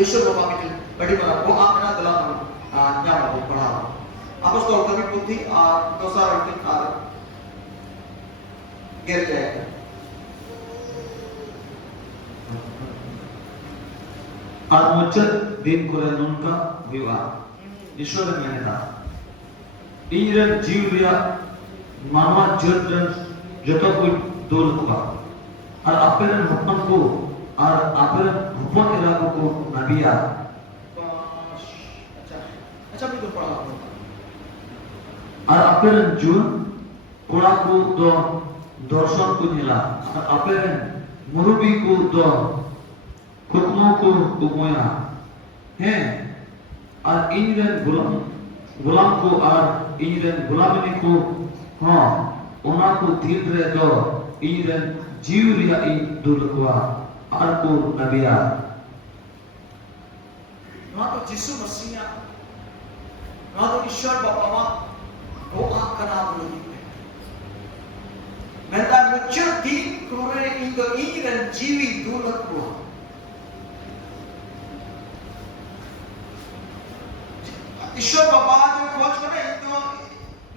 ईश्वर बाबा मिटिल बड़ी बड़ा वो आपना dalam nyama bu pernah. Apostol kami putih dosa roti gerja. আর মুচত দিন করে নুনকা বিবাহ ईश्वर মেনেতা ইংরেজ জিউরিয়া মামা জর্জন যত কই দোল কা আর আপের হুকম কো আর আপের হুকম এলাকা কো নবিয়া अच्छा भी तो पढ़ा আর আপের জুন কোড়া কো দ দর্শন কো নিলা আর আপের মুরুবি কো দ कुकमो को कुकमोया है और इंजन गुलाम को और इंजन गुलामी को हाँ उना को धीरे दो इंजन जीवरिया इन दुलकुआ और को नबिया ना तो यीशु मसीह ना तो ईश्वर बाबा वो आँख का नाम नहीं है मैं तो मुझे दिन कोरे इनको इंजन जीवी दुलकुआ ईश्वर बाबा जो खोज करे तो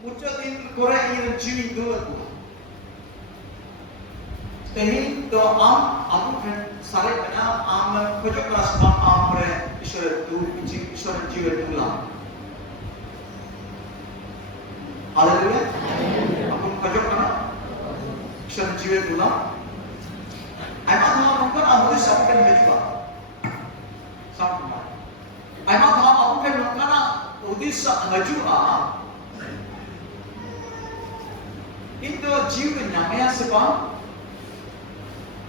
मुझे दिन कोरे ये जीवी दो तही तो आम फिर सारे बना आम खोजो क्लास आम रे ईश्वर जीव दूला हालेलुया अपन खोजो करा ईश्वर जीव दूला ऐमा था मungkin आमुदी सब के मेजुआ सब ऐमा था मungkin mungkin Odisha hajua Indo jiw nyamaya seba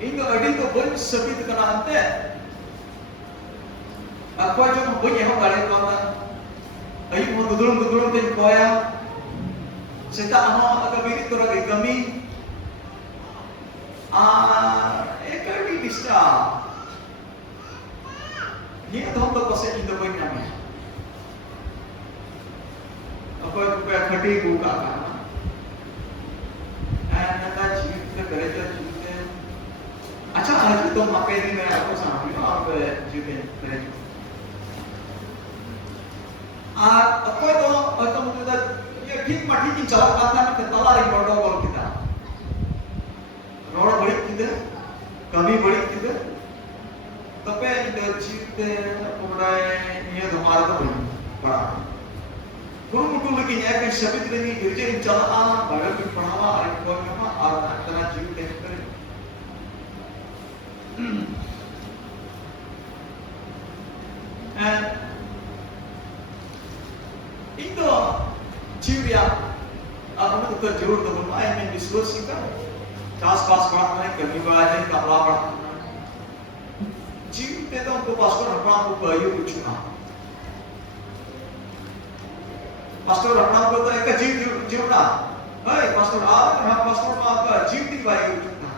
Indo adi to bon sabit kana ante Aku aja mau bon yang kali tu anda Ayu mau dudulung ten koya Seta ano agak birit tu lagi kami Ekari bisa Ni tu untuk pasal Indo bon nyamaya apa khati buka kan nata जीवित में करे तो जीवित अच्छा आज तो मापे नहीं मैं आपको समझ लो आप जीवित करे apa तो मुझे ये ठीक मठी की चला करता है कि तला रे बड़ो बोल किता रोड बड़ी किते कमी बड़ी किते तबे इन जीवित पकड़ाए ये हमारा तो बड़ा Guru mutu lagi ni akan sabit lagi kerja incalaan, baru kita pernah ada kau apa, ada antara jiwa dan kerja. And itu jiwa, aku tu terjauh tu rumah yang disuruhkan, cas pas berat kerja baca kapal berat. Jiwa itu untuk pastor apa aku bayu kucing. Pastor अपना को तो एक जीवना भाई pastor आप हम pastor को आपका जीवती भाई उठना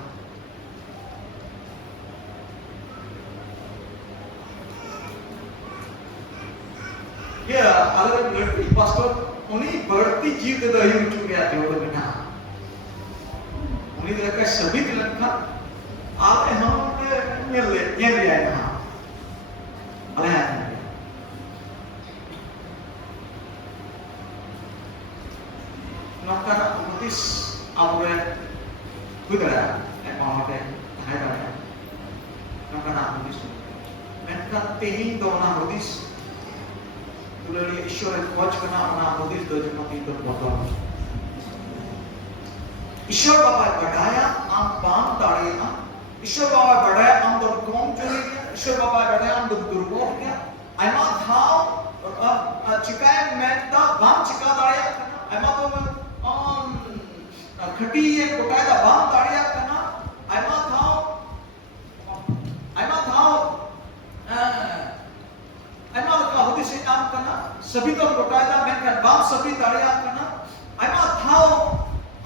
ये अलग लड़की pastor उन्हीं बढ़ती जीव तो ही उठ गया जोड़ बिना उन्हीं तरह का सभी लड़का आले हम ये ले आए ना अरे maka notis abre budaya pamate hai bana maka notis maka tehi dona notis tulari ishwar खोज करना अपना notis दो जन्मती तो बता ईश्वर बाबा बढ़ाया आम पाम ताड़े ना ईश्वर बाबा बढ़ाया आम तो कौम चले गया ईश्वर बाबा बढ़ाया आम तो दुर्बोध गया ऐमा था चिकाय में ता बाम चिका ताड़े ऐमा तो खटी ये कोटायदा बाम ताड़िया करना ऐमा थाओ ऐमा का होती से काम करना सभी तो कोटायदा में कर बाम सभी ताड़िया करना ऐमा थाओ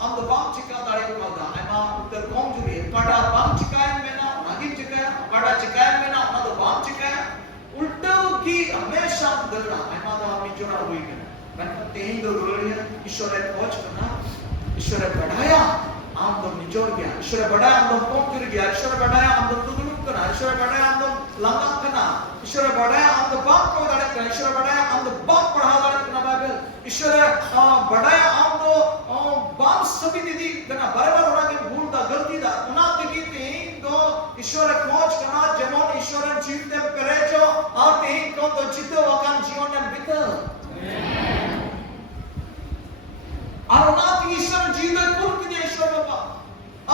हम तो बाम चिका ताड़िया करना ऐमा उत्तर कौन जुड़ी काटा बाम चिकाय में ना नागिन चिकाया काटा चिकाय में ना ना तो बाम चिकाया उल्टा की हमेशा दलना ऐमा तो हम जोड़ा हुई है मैं तेही दो दुलड़िया ईश्वर ने खोज करना ईश्वर बढ़ाया आम तो निचोड़ गया ईश्वर बढ़ाया आम तो पहुंच गया ईश्वर बढ़ाया आम तो दुलुक करना ईश्वर बढ़ाया आम तो langak kena. Ishwara badaya am the bab ko dare kena. Ishwara badaya am the bab padha dare kena Bible. Ishwara badaya am the bab sabi didi kena. Barabar hora ke bhul da galti da. Una digi tehin do Ishwara khoj kena jemon Ishwara jeev dem perejo aur tehin kon do jito akan jion dem bitel. আর ওনাকে ঈশ্বর জীবন করতে দিয়ে ঈশ্বর বাবা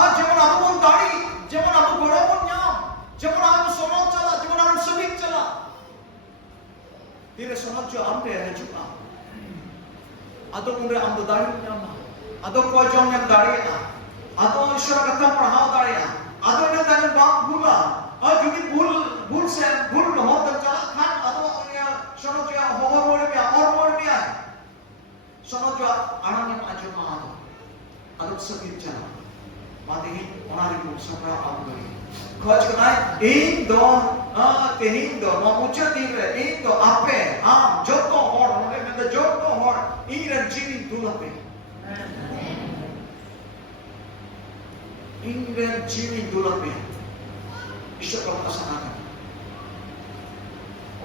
আর যেমন আবু দাড়ি যেমন আবু বড় নাম যেমন আবু সমাজ চালা যেমন আবু সবিক চালা ধীরে সমাজ আমতে হেজুকা আদো মুরে আমদো দাড়ি নাম আদো কয় জন নাম দাড়ি না আদো ঈশ্বর কথা পড়াও দাড়ি না আদো না তাকে বাপ ভুলা আর যদি ভুল সে ভুল হতে চালা খান আদো সমাজ হওয়ার মে Sono jo ananya ajo maado aduk sakit jana mati onari ko sabra abgari khoj kanai in do tehin do ma mucha dire in do ape am jotto hor hore me the jotto hor iran jini dulape iran jini dulape ishwar ko asana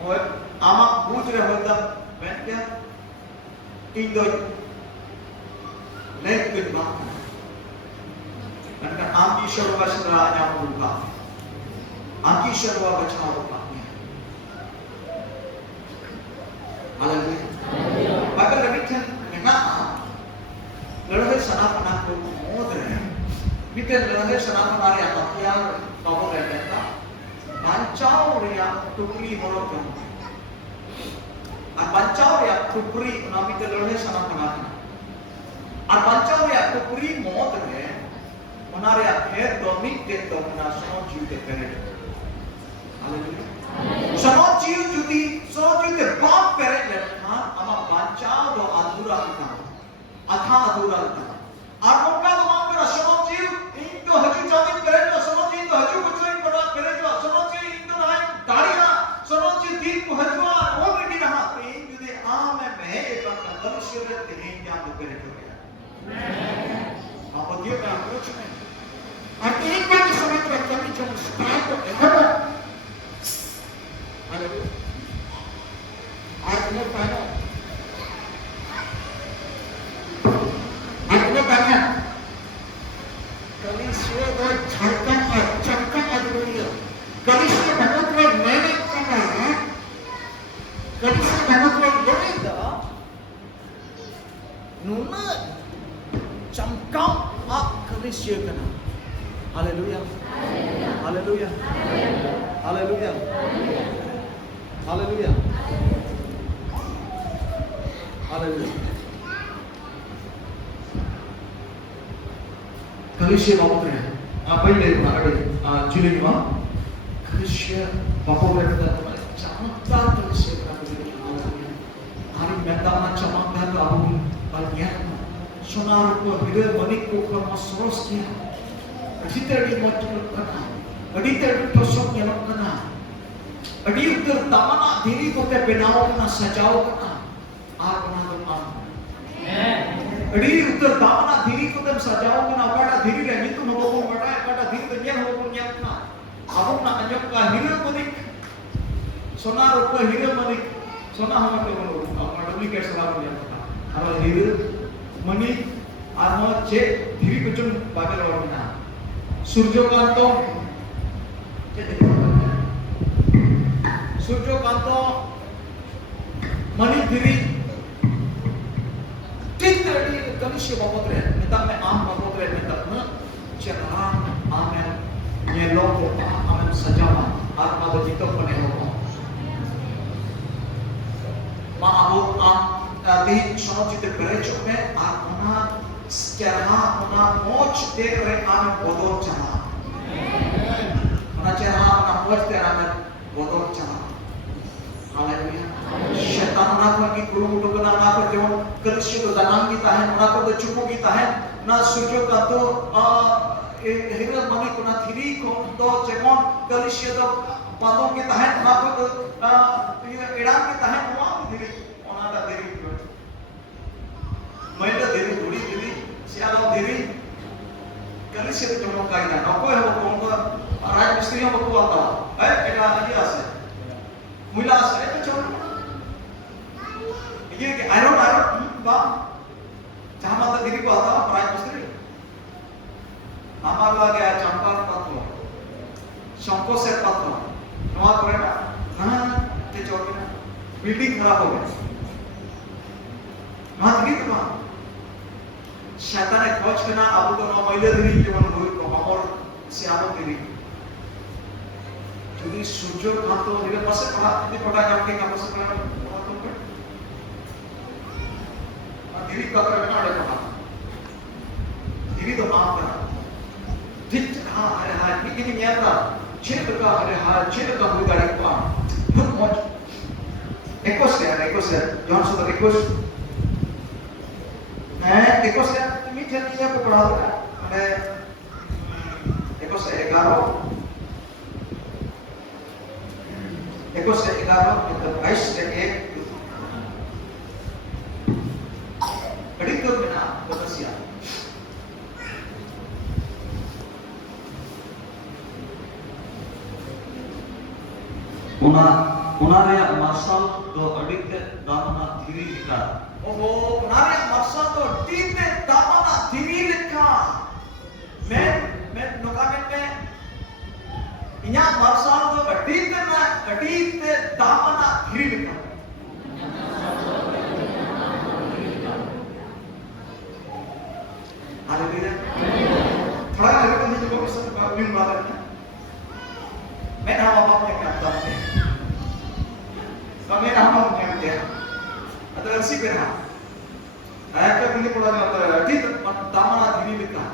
hoy amak bujre hoda ben kya Indo naik ke bawah. Karena Amki Sharwa Sharanya berubah. Amki Sharwa baca berubah. Haleluya. Bagai lebih kan memang lalu sana pernah tu modern. Bikin lalu sana pernah yang makian kamu berkata, bancau yang tukli morok. Bancau ya kupri nami telurnya sana penati. Bancau ya kupri mod है, उनारे है दोमिक के तो ना सनो जीव के करे. Hallelujah. सनो जीव जुदी बाप करे लेना, अमा बांचाव दो अधूरा था. अथा अधूरा था. और उनका तो मान कर सनो जीव इन तो हजू जामिन करे जो सनो जीव तो हजू कुछ नहीं पड़ा करे जो सनो जीव इन तो नहीं दाढ़िया सनो जीव दिन को हजू और भी नहीं रहा. Shirat tehin yang berbeda berbeda. Apa dia yang approach ni? Artinya bagi saudara kami jangan start berkata. Haleluya. Artinya tanya. Artinya tanya. Kali siapa cakap adulia. Kali siapa bangun menek kena. Kali siapa bangun doida. Nuna camkam ak Krisya kana. Haleluya. Haleluya. Haleluya. Haleluya. Haleluya. Krisya bapak ya. Apa ini ada jilid ma? Krisya bapak berkata camkam Krisya kana. Hari mendana camkam kamu bagian sonar ko bide manik ko kama soros kiya aditari motul kana aditari tosok nyalok kana adi uttar damana dhiri ko te benao kana sajao kana aapna dam adi uttar damana dhiri ko te sajao kana akada dhiri re mitu no ko bada akada dhiri danyan ho ko nyat na abun na anjok ka hira manik sonar ko hira manik sona hama ko amar duplicate salam nyat Kalau diri mani armo cek diri kucing bagai orang mana Surjo Kanto mani diri kita di kami siapa potre minta me am potre minta me cerah amen nyelok amen sajama arma begitu peneho maaf tadi sono jite berecho me arma cerah ona moch tere amen bodor cana ona cerah ona moch tere amen bodor cana Haleluya. Syaitan nak lagi guru muda kena nak kerjawan kerja tu danang kita है nak kerja cukup kita है ना सुजो का तो Hiral money को ना three को तो जेमन kerja तो बातों kita है ना तो एडाम kita है वहाँ थिरी वहाँ ता थिरी मैं तो थिरी थोड़ी थिरी सियालों थिरी kerja तो जोड़ों का ही ना कोई है वो कौन को राज मिस्त्री हम को आता ini ase. Mula ase itu coba. Ini ke iron bang. Jangan mata diri ko आता प्राय मस्त्री. आमार लगे चंपार पात्र. शंको से पात्र. नवा करे ना. हाँ ते चौके ना. बिल्डिंग खराब हो गया. हाँ ठीक है शैतान एक खोज करना अब तो नौ महीने दिरी जो मन हुई को हमर सियानो दिरी যদি সূর্য কান্ত দিলে পাশে পড়া যদি পড়া যাও के কাপড় से पड़ा तो कर और दिरी का कर ना अड़े पड़ा दिरी तो माफ करा जित हां अरे हां कितनी नियरा छेद का अरे हां छेद का हुई गाड़ी पा मौज एको से जॉन सुपर रिक्वेस्ट मैं एको से तुम चलिए को पढ़ा दो अरे एको से 11 एको से 11 मतलब 22 से 1 बड़ी तो बिना बतसिया उनारे मार्शल तो अडित दामना धीरी लिखा ओहो उनारे मार्शल तो अडित दामना धीरी लिखा मैं नोकामें में इन्या मार्शल तो अडित दामना धीरी लिखा हालेलुया थोड़ा लगे तो नहीं जो सब बाबू मालूम है मैं नाम बाप ने क्या बताते हैं कमें नाम हम क्या किया अतः ऐसी करना आया क्या बिल्ली पड़ा जाता है ठीक दामना धीरी लिखा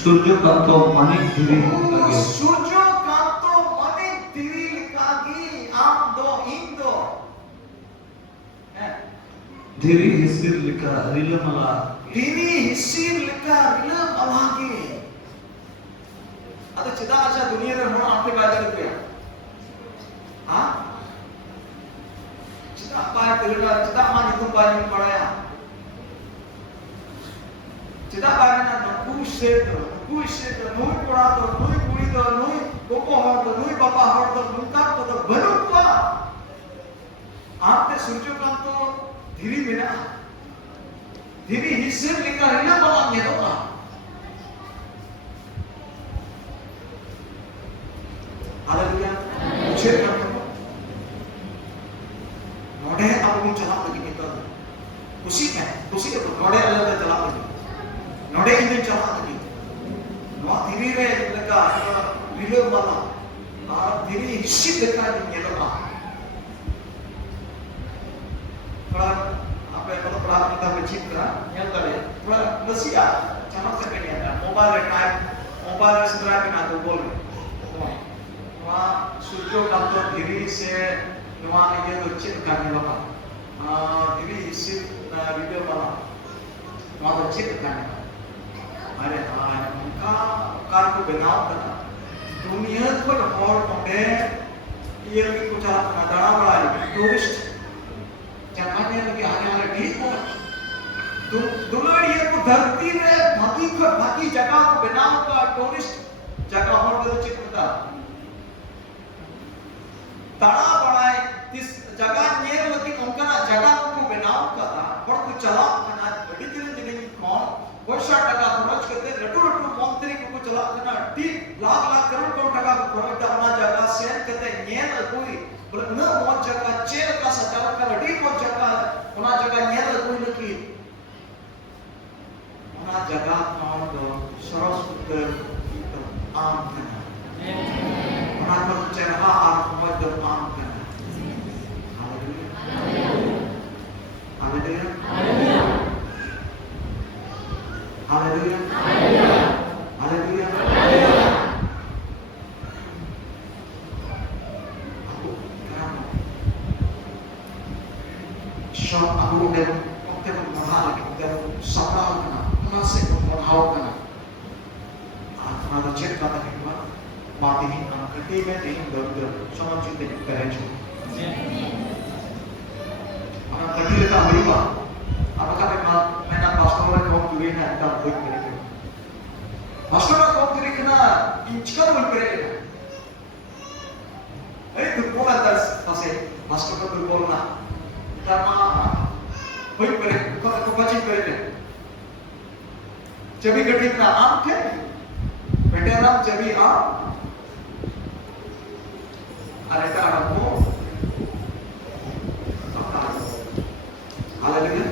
सूर्यकांतो मानिक धीरी लिखा सूर्यकांतो मानिक धीरी लिखा की आम दो इंदो धीरी हिस्सिर लिखा रिलमला धीरी हिस्सिर लिखा रिलमला की अतः चिदा अच्छा दुनिया में होना आपके बात करते हैं हाँ चिदा पाए तेरा चिदा मानी तुम पाए में पढ़ाया चिदा पाए में ना नकुश से नूई पढ़ा तो नूई कुड़ी तो नूई कोको हर तो नूई बाबा हर तो नुका तो बनो कुआ आपने सूर्यकांत तो धीरी में ना धीरी हिस्से लिखा रिला बाबा ये तो का हालेलुया मुझे करना नोडे अब हम चला लगी नहीं तो खुशी है खुशी है नोडे अलग चला लगी नोडे इंजन चला लगी नौ धीरे रे लगा रिले वाला और धीरे हिस्से लिखा नहीं लगा थोड़ा आपने मतलब प्रार्थना में चित करा ये करे थोड़ा नसिया चमक सके नहीं आता मोबाइल टाइप मोबाइल से के ना तो बोल वहाँ सूर्यकांत धीरे से वहाँ ये तो चित करने लगा धीरे हिस्से वीडियो वाला वहाँ तो चित करने लगा अरे हाँ उनका कार को बनाओ करना दुनिया को और पंडे ये लोग कुछ अपना दाना बड़ा टूरिस्ट जगह लगे आने ठीक हो दुनिया को धरती में बाकी जगह को बनाओ का टूरिस्ट जगह और तो चित होता ताड़ा बढ़ाए इस जगह ये लगी उनका ना जगह को बनाओ का था और कुछ चला करना बड़ी जिंदगी कौन वर्षा टका खर्च करते रटू मंत्री को चला करना ठीक लाख करोड़ टका को खर्च करना जगह सेल करते ये ना कोई बोले न वो जगह चेर का सजावट का रटी वो जगह उना जगह ये ना कोई लगी उना जगह कौन दो सरस्वती आम करना उना को चेहरा आम मध्य आम करना hallelujah hallelujah hallelujah shop aku udah waktu mahal udah sabral kana nasi mahal kana ada cek kata kita mati ini angkati में नहीं दर्द समझ चुके कहे जो angkati itu apa apakah memang mana pastor orang kau tulis nak tak boleh kira pastor Inchkan berpergian. Itu bukan das pasal masker berbola. Karena berpergian, kau kebaca berpergian. Jadi ketika am ke, veteran jadi am. Ada orang tu, apa? Haleluya.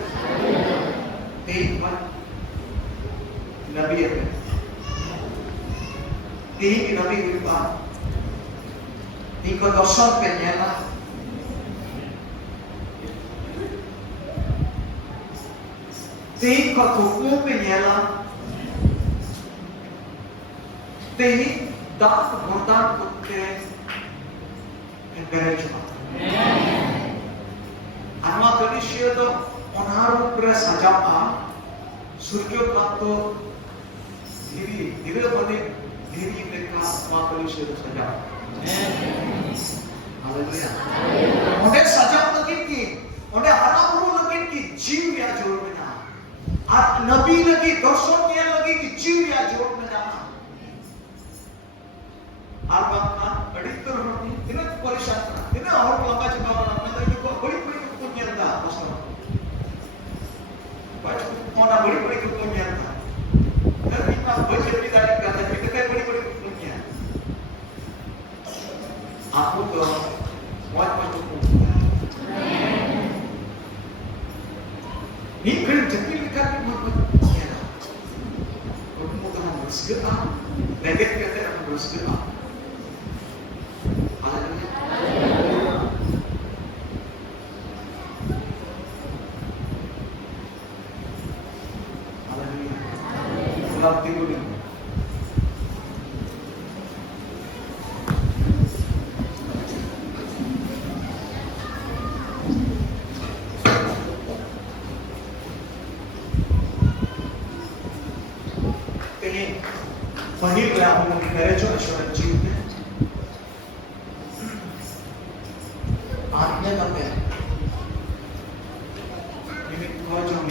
Tiap Nabi apa? Tiap Nabi itu tiap dosa penyela. Tiap hukum penyela. Tiap dak berdan untuk encourage. Anma kali share tu onaru press sajama suryo kanto diri bani diri mereka anma kali share sajama. Haleluya. Onde sajam lagi ki, onde anak lagi ki jiw ya jor में ना, आप नबी लगी दर्शन ये लगी कि jiw ya jor में जाना. आरबाना अडितर होनी, इन्हें परेशान करना, इन्हें और लंबा चुका बना, मैं तो इनको बड़ी कुछ नहीं आता, दोस्तों. बात कौन आ बड़ी कुछ नहीं आता. अगर इतना बजट भी दारी करता है, इतने बड़ी कुछ नहीं आता. आपको तो बहुत ini kerja kita kita kamu tak harus segera negatif kita harus segera Alhamdulillah tidur Panggil lah aku nak kerja asal jiwa. Artinya apa ya? Ini kau jangan